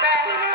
said.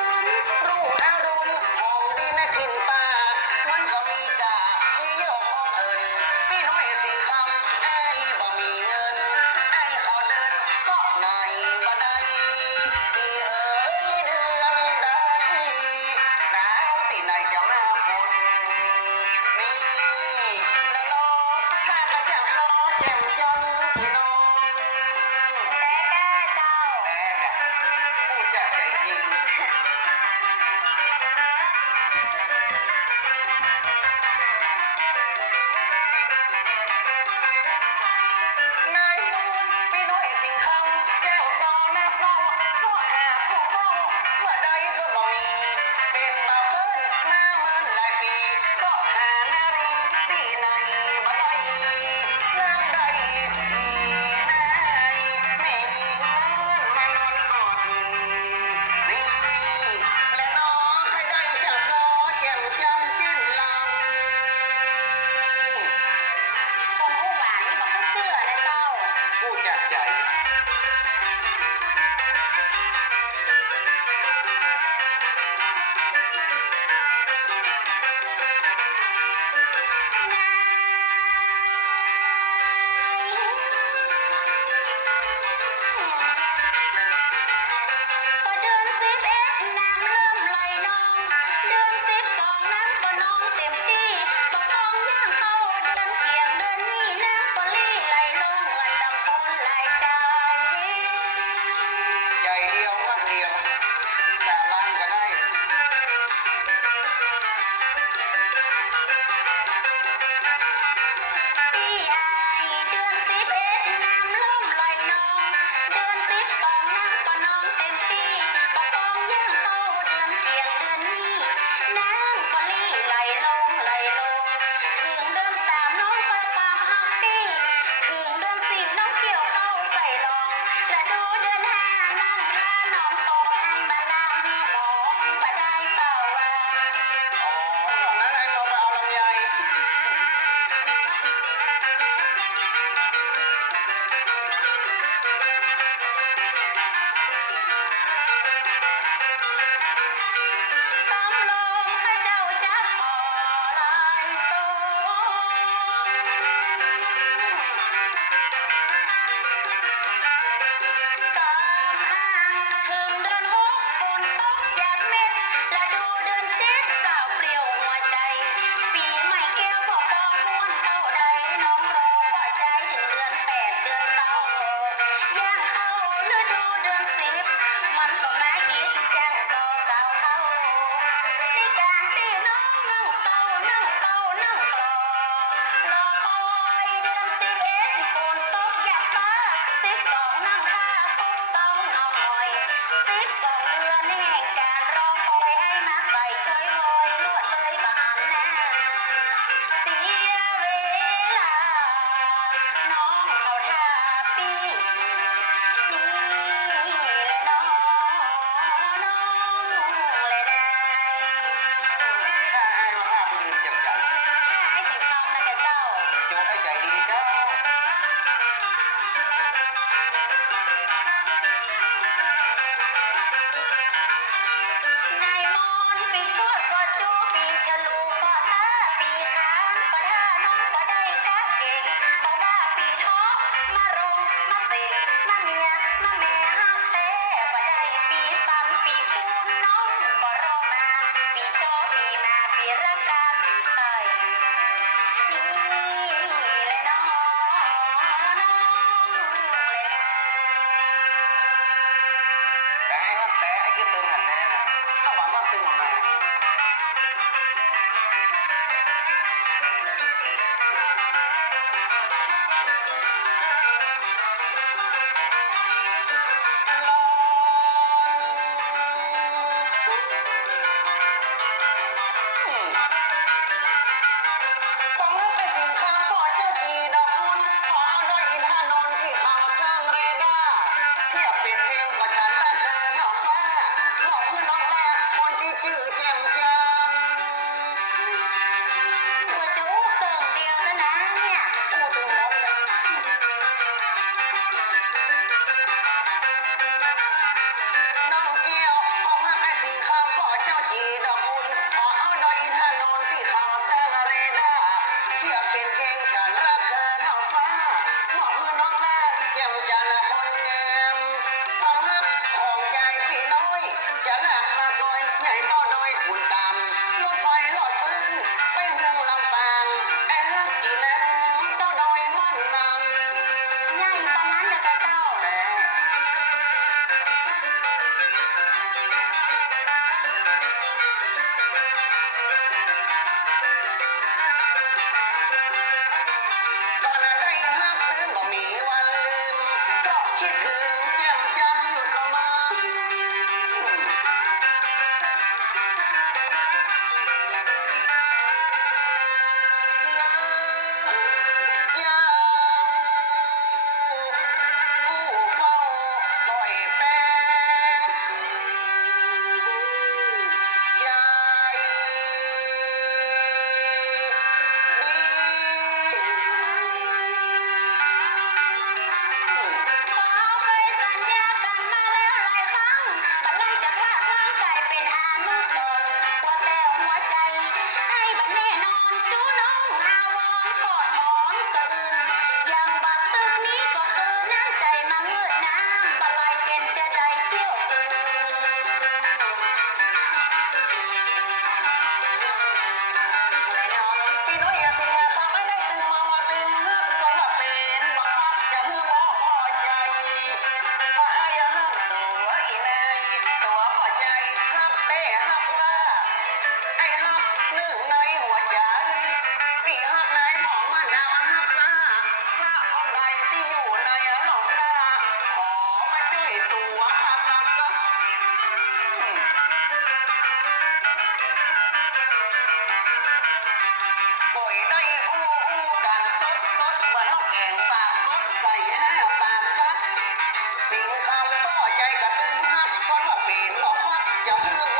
Got it.